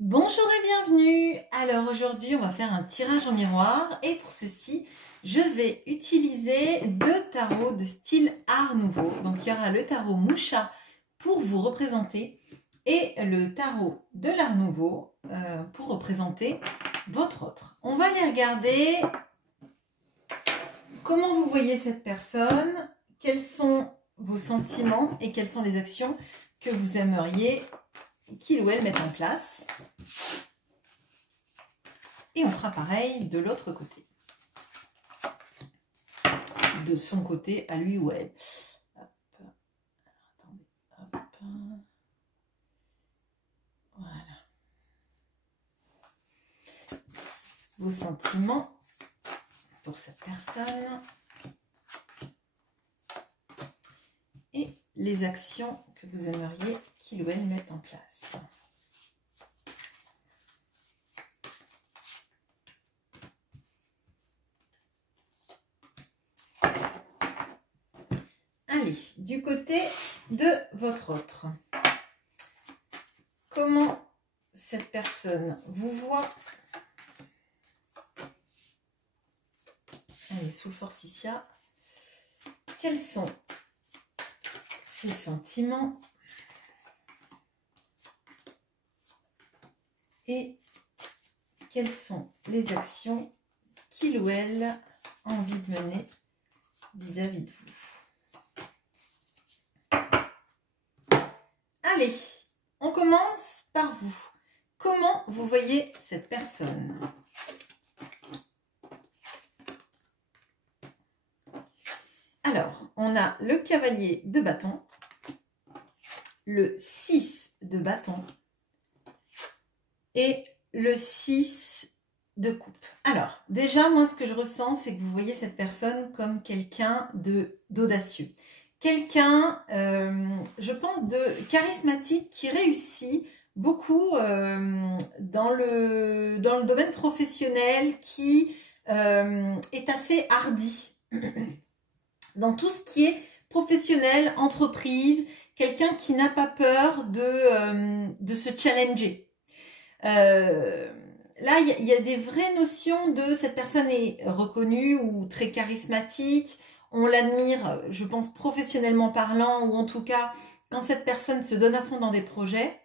Bonjour et bienvenue. Alors aujourd'hui on va faire un tirage en miroir et pour ceci je vais utiliser deux tarots de style Art Nouveau. Donc il y aura le tarot Moucha pour vous représenter et le tarot de l'Art Nouveau pour représenter votre autre. On va aller regarder comment vous voyez cette personne, quels sont vos sentiments et quelles sont les actions que vous aimeriez qu'il ou elle mette en place. Et on fera pareil de l'autre côté. De son côté à lui ou elle. Hop. Attendez. Hop. Voilà. Vos sentiments pour cette personne. Et les actions que vous aimeriez qu'il ou elle mette en place. Allez, du côté de votre autre, comment cette personne vous voit? Allez, sous le forsythia, quels sont ses sentiments et quelles sont les actions qu'il ou elle a envie de mener vis-à-vis de vous? Allez, on commence par vous. Comment vous voyez cette personne? Alors, on a le cavalier de bâton, le 6 de bâton et le 6 de coupe. Alors, déjà, moi, ce que je ressens, c'est que vous voyez cette personne comme quelqu'un d'audacieux. Quelqu'un, je pense, de charismatique qui réussit beaucoup dans le domaine professionnel, qui est assez hardi dans tout ce qui est professionnel, entreprise, quelqu'un qui n'a pas peur de se challenger. Là, il y a des vraies notions de cette personne est reconnue ou très charismatique. On l'admire, je pense, professionnellement parlant, ou en tout cas, quand cette personne se donne à fond dans des projets,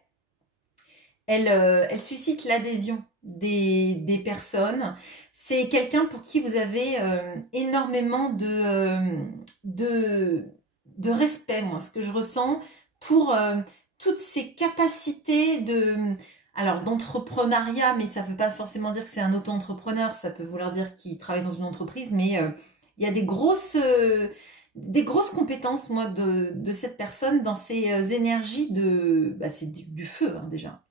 elle suscite l'adhésion des personnes. C'est quelqu'un pour qui vous avez énormément de respect, moi, ce que je ressens, pour toutes ces capacités d'entrepreneuriat, mais ça ne veut pas forcément dire que c'est un auto-entrepreneur, ça peut vouloir dire qu'il travaille dans une entreprise, mais il y a des grosses compétences, moi, de cette personne dans ses énergies c'est du feu, hein, déjà.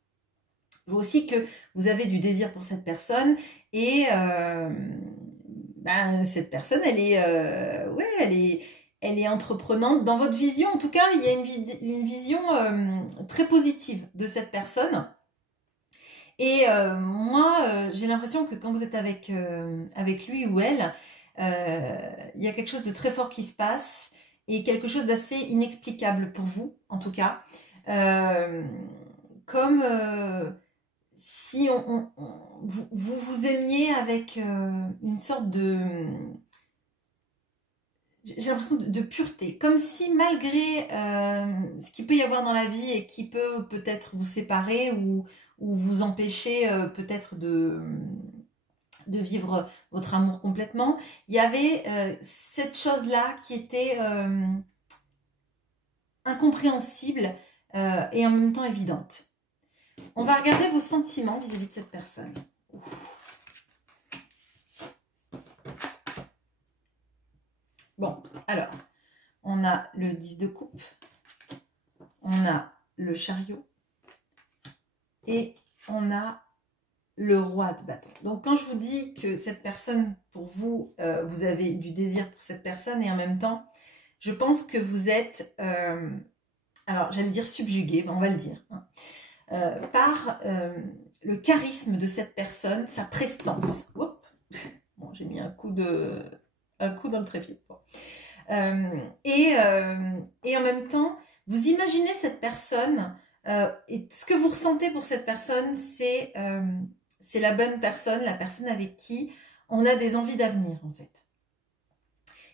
Je vois aussi que vous avez du désir pour cette personne et cette personne, elle est entreprenante. Dans votre vision, en tout cas, il y a une vision très positive de cette personne. Et moi, j'ai l'impression que quand vous êtes avec lui ou elle, il y a quelque chose de très fort qui se passe et quelque chose d'assez inexplicable pour vous, en tout cas. Comme si vous aimiez avec une sorte de... J'ai l'impression de pureté, comme si malgré ce qu'il peut y avoir dans la vie et qui peut peut-être vous séparer ou vous empêcher peut-être de vivre votre amour complètement, il y avait cette chose-là qui était incompréhensible et en même temps évidente. On va regarder vos sentiments vis-à-vis de cette personne. Ouf. Bon, alors, on a le 10 de coupe, on a le chariot et on a le roi de bâton. Donc, quand je vous dis que cette personne, pour vous, vous avez du désir pour cette personne et en même temps, je pense que vous êtes, alors j'allais dire subjugué, on va le dire, hein, par le charisme de cette personne, sa prestance. Oups. Bon, j'ai mis un coup dans le trépied. Bon. Et en même temps, vous imaginez cette personne Et ce que vous ressentez pour cette personne, c'est la bonne personne, la personne avec qui on a des envies d'avenir, en fait.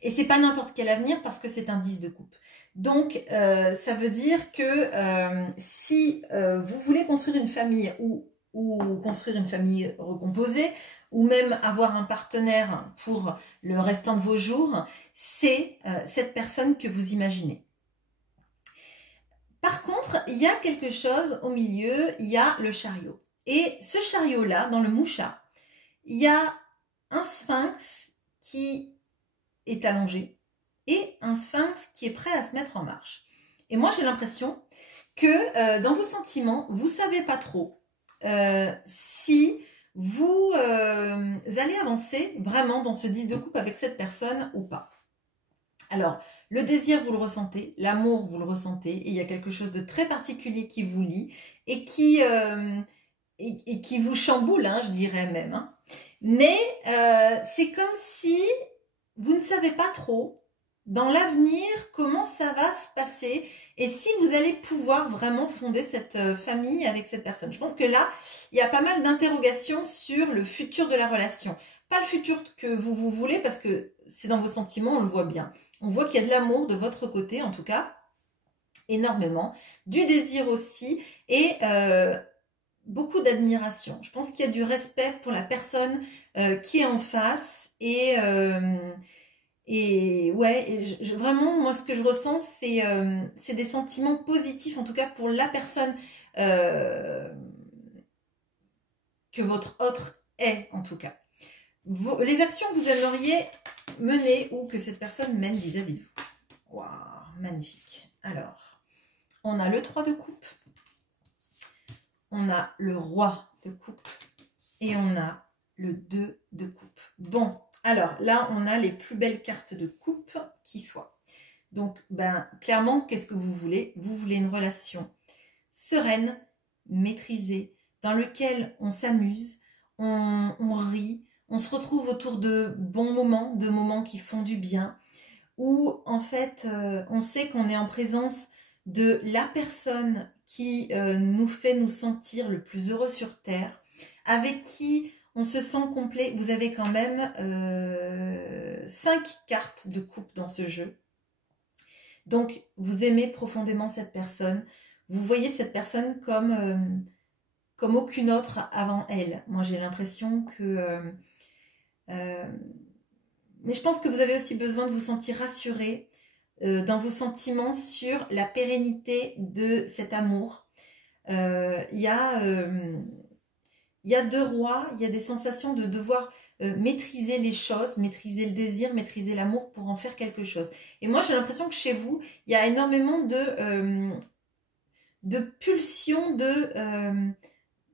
Et c'est pas n'importe quel avenir parce que c'est un 10 de coupe. Donc, ça veut dire que si vous voulez construire une famille ou construire une famille recomposée, ou même avoir un partenaire pour le restant de vos jours, c'est cette personne que vous imaginez. Par contre, il y a quelque chose au milieu, il y a le chariot. Et ce chariot-là, dans le moucha, il y a un sphinx qui est allongé et un sphinx qui est prêt à se mettre en marche. Et moi, j'ai l'impression que dans vos sentiments, vous ne savez pas trop si vous allez avancer vraiment dans ce 10 de coupe avec cette personne ou pas. Alors, le désir, vous le ressentez, l'amour, vous le ressentez, et il y a quelque chose de très particulier qui vous lie et qui vous chamboule, hein, je dirais même. Hein. Mais c'est comme si vous ne savez pas trop dans l'avenir comment ça va se passer et si vous allez pouvoir vraiment fonder cette famille avec cette personne. Je pense que là, il y a pas mal d'interrogations sur le futur de la relation. Pas le futur que vous voulez parce que c'est dans vos sentiments, on le voit bien. On voit qu'il y a de l'amour de votre côté, en tout cas, énormément. Du désir aussi et beaucoup d'admiration. Je pense qu'il y a du respect pour la personne qui est en face et ouais, vraiment, moi, ce que je ressens, c'est des sentiments positifs, en tout cas pour la personne que votre autre est, en tout cas. Les actions que vous aimeriez mener ou que cette personne mène vis-à-vis de vous. Waouh, magnifique. Alors, on a le 3 de coupe, on a le roi de coupe et on a le 2 de coupe. Bon, alors là, on a les plus belles cartes de coupe qui soient. Donc, clairement, qu'est-ce que vous voulez? Vous voulez une relation sereine, maîtrisée, dans laquelle on s'amuse, on rit, on se retrouve autour de bons moments, de moments qui font du bien, où en fait, on sait qu'on est en présence de la personne qui nous fait nous sentir le plus heureux sur Terre, avec qui on se sent complet. Vous avez quand même 5 cartes de coupe dans ce jeu. Donc, vous aimez profondément cette personne. Vous voyez cette personne comme aucune autre avant elle. Moi, j'ai l'impression que... mais je pense que vous avez aussi besoin de vous sentir rassuré dans vos sentiments sur la pérennité de cet amour. Il y a 2 rois, il y a des sensations de devoir maîtriser les choses, maîtriser le désir, maîtriser l'amour pour en faire quelque chose. Et moi, j'ai l'impression que chez vous, il y a énormément de pulsions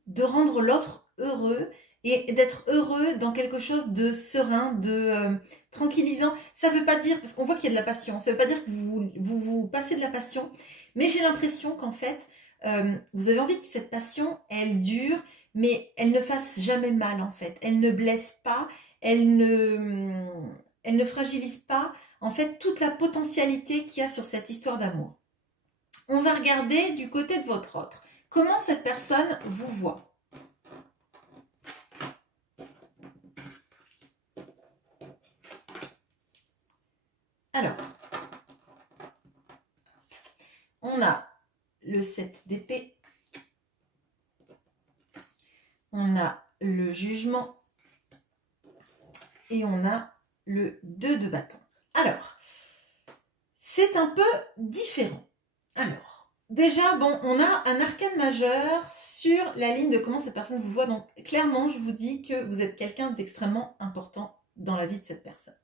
de rendre l'autre heureux et d'être heureux dans quelque chose de serein, de tranquillisant. Ça ne veut pas dire, parce qu'on voit qu'il y a de la passion, ça ne veut pas dire que vous passez de la passion, mais j'ai l'impression qu'en fait, vous avez envie que cette passion, elle dure, mais elle ne fasse jamais mal en fait. Elle ne blesse pas, elle ne fragilise pas en fait toute la potentialité qu'il y a sur cette histoire d'amour. On va regarder du côté de votre autre. Comment cette personne vous voit? Alors, on a le 7 d'épée, on a le jugement et on a le 2 de bâton. Alors, c'est un peu différent. Alors, déjà, bon, on a un arcane majeur sur la ligne de comment cette personne vous voit. Donc, clairement, je vous dis que vous êtes quelqu'un d'extrêmement important dans la vie de cette personne.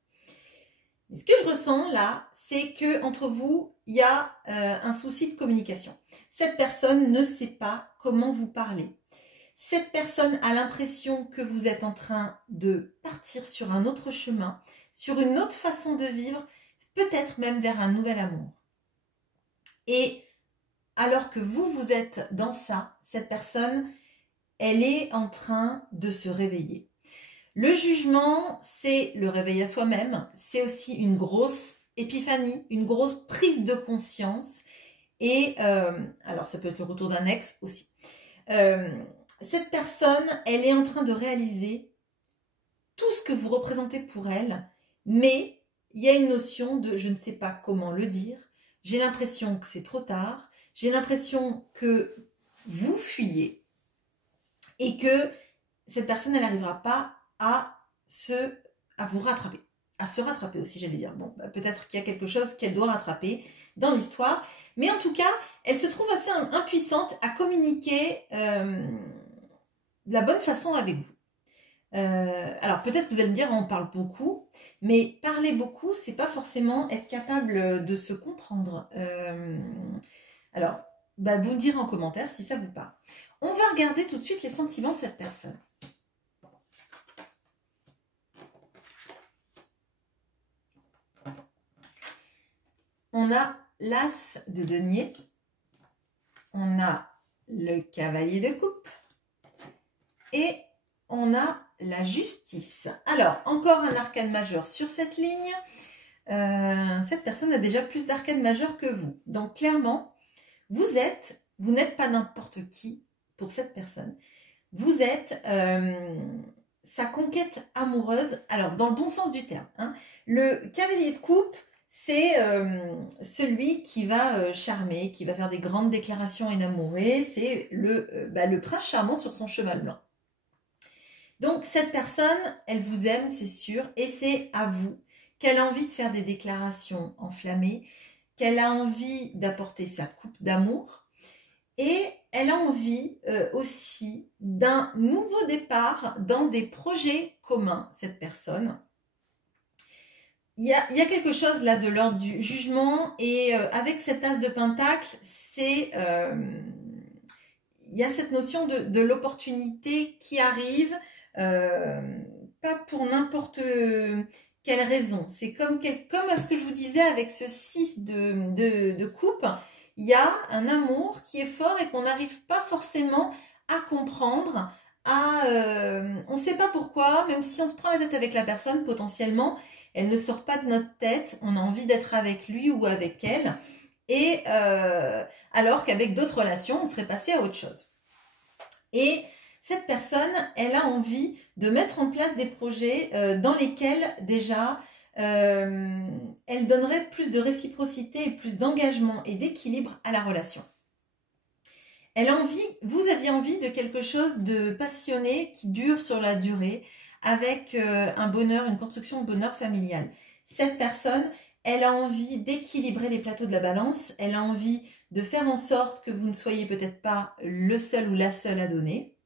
Mais ce que je ressens là, c'est que entre vous, il y a un souci de communication. Cette personne ne sait pas comment vous parler. Cette personne a l'impression que vous êtes en train de partir sur un autre chemin, sur une autre façon de vivre, peut-être même vers un nouvel amour. Et alors que vous êtes dans ça, cette personne, elle est en train de se réveiller. Le jugement, c'est le réveil à soi-même, c'est aussi une grosse épiphanie, une grosse prise de conscience Et alors, ça peut être le retour d'un ex aussi. Cette personne, elle est en train de réaliser tout ce que vous représentez pour elle, mais il y a une notion de je ne sais pas comment le dire, j'ai l'impression que c'est trop tard, j'ai l'impression que vous fuyez et que cette personne, elle n'arrivera pas à vous rattraper, à se rattraper aussi, j'allais dire. Bon, peut-être qu'il y a quelque chose qu'elle doit rattraper dans l'histoire, mais en tout cas, elle se trouve assez impuissante à communiquer de la bonne façon avec vous. Alors peut-être que vous allez me dire on parle beaucoup, mais parler beaucoup, c'est pas forcément être capable de se comprendre. Alors, vous me direz en commentaire si ça vous parle. On va regarder tout de suite les sentiments de cette personne. On a l'as de denier, on a le cavalier de coupe et on a la justice. Alors, encore un arcane majeur sur cette ligne. Cette personne a déjà plus d'arcanes majeurs que vous. Donc, clairement, vous n'êtes pas n'importe qui pour cette personne. Vous êtes sa conquête amoureuse, alors dans le bon sens du terme. Hein. Le cavalier de coupe, c'est celui qui va charmer, qui va faire des grandes déclarations énamourées. C'est le prince charmant sur son cheval blanc. Donc, cette personne, elle vous aime, c'est sûr, et c'est à vous qu'elle a envie de faire des déclarations enflammées, qu'elle a envie d'apporter sa coupe d'amour, et elle a envie aussi d'un nouveau départ dans des projets communs, cette personne. Il y a quelque chose là de l'ordre du jugement, et avec cet as de pentacle, il y a cette notion de l'opportunité qui arrive, pas pour n'importe quelle raison. C'est comme ce que je vous disais avec ce 6 de coupe, il y a un amour qui est fort et qu'on n'arrive pas forcément à comprendre. On ne sait pas pourquoi, même si on se prend la tête avec la personne, potentiellement, elle ne sort pas de notre tête, on a envie d'être avec lui ou avec elle, et alors qu'avec d'autres relations, on serait passé à autre chose. Et cette personne, elle a envie de mettre en place des projets dans lesquels déjà elle donnerait plus de réciprocité et plus d'engagement et d'équilibre à la relation. Vous aviez envie de quelque chose de passionné qui dure sur la durée avec un bonheur, une construction de bonheur familial. Cette personne, elle a envie d'équilibrer les plateaux de la balance, elle a envie de faire en sorte que vous ne soyez peut-être pas le seul ou la seule à donner.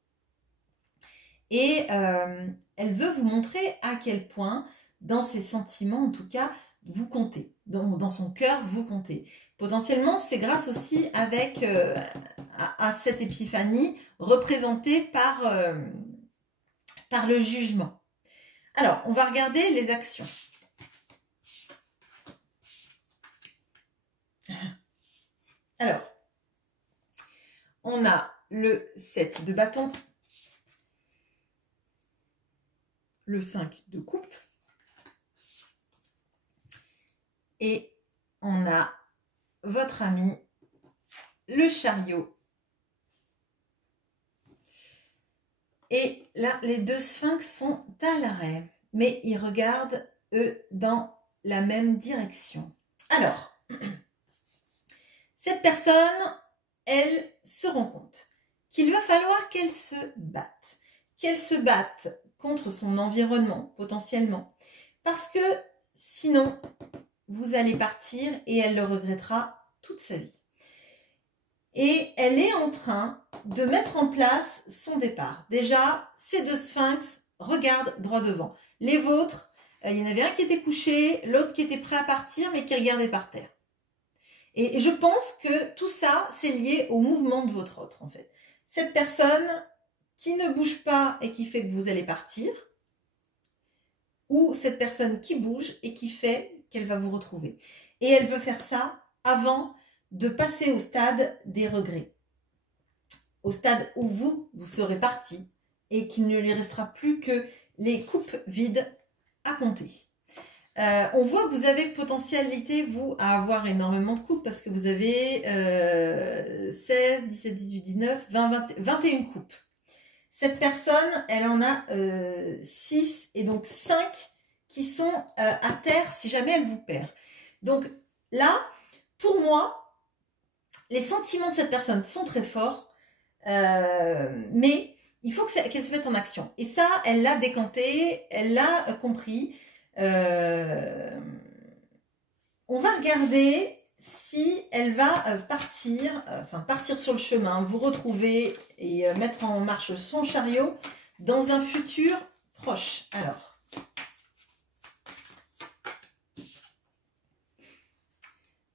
Et elle veut vous montrer à quel point, dans ses sentiments en tout cas, vous comptez. Dans son cœur, vous comptez. Potentiellement, c'est grâce aussi à cette épiphanie représentée par le jugement. Alors, on va regarder les actions. Alors, on a le 7 de bâton, le 5 de coupe, et on a votre ami, le chariot. Et là, les deux sphinx sont à l'arrêt, mais ils regardent, eux, dans la même direction. Alors, cette personne, elle se rend compte qu'il va falloir qu'elle se batte contre son environnement, potentiellement, parce que sinon, vous allez partir et elle le regrettera toute sa vie. Et elle est en train de mettre en place son départ. Déjà, ces deux sphinx regardent droit devant. Les vôtres, il y en avait un qui était couché, l'autre qui était prêt à partir, mais qui regardait par terre. Et je pense que tout ça, c'est lié au mouvement de votre autre, en fait. Cette personne qui ne bouge pas et qui fait que vous allez partir, ou cette personne qui bouge et qui fait qu'elle va vous retrouver. Et elle veut faire ça avant de passer au stade des regrets. Au stade où vous serez parti et qu'il ne lui restera plus que les coupes vides à compter. On voit que vous avez potentialité, vous, à avoir énormément de couples parce que vous avez 16, 17, 18, 19, 20, 20, 21 couples. Cette personne, elle en a 6 et donc 5 qui sont à terre si jamais elle vous perd. Donc là, pour moi, les sentiments de cette personne sont très forts, mais il faut qu'elle se mette en action. Et ça, elle l'a décanté, elle l'a compris. On va regarder si elle va partir sur le chemin, vous retrouver et mettre en marche son chariot dans un futur proche.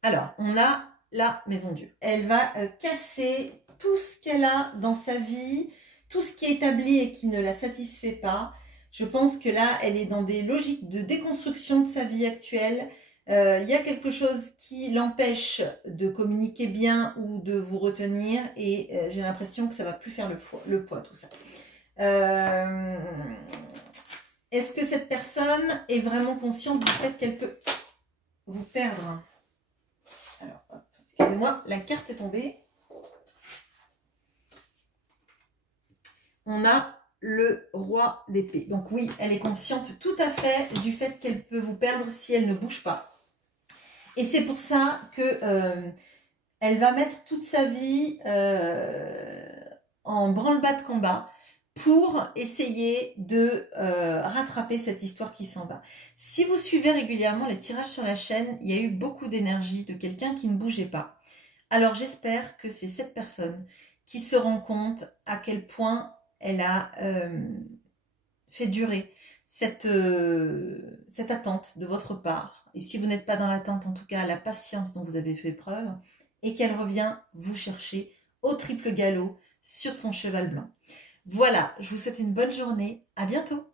Alors, on a la maison Dieu. Elle va casser tout ce qu'elle a dans sa vie, tout ce qui est établi et qui ne la satisfait pas. Je pense que là, elle est dans des logiques de déconstruction de sa vie actuelle. Il y a quelque chose qui l'empêche de communiquer bien ou de vous retenir et j'ai l'impression que ça va plus faire le poids, tout ça. Est-ce que cette personne est vraiment consciente du fait qu'elle peut vous perdre? Alors, hop, excusez-moi, la carte est tombée. On a le roi d'épée. Donc oui, elle est consciente tout à fait du fait qu'elle peut vous perdre si elle ne bouge pas. Et c'est pour ça que elle va mettre toute sa vie en branle-bas de combat pour essayer de rattraper cette histoire qui s'en va. Si vous suivez régulièrement les tirages sur la chaîne, il y a eu beaucoup d'énergie de quelqu'un qui ne bougeait pas. Alors j'espère que c'est cette personne qui se rend compte à quel point elle a fait durer cette attente de votre part. Et si vous n'êtes pas dans l'attente, en tout cas, la patience dont vous avez fait preuve, et qu'elle revient vous chercher au triple galop sur son cheval blanc. Voilà, je vous souhaite une bonne journée. À bientôt.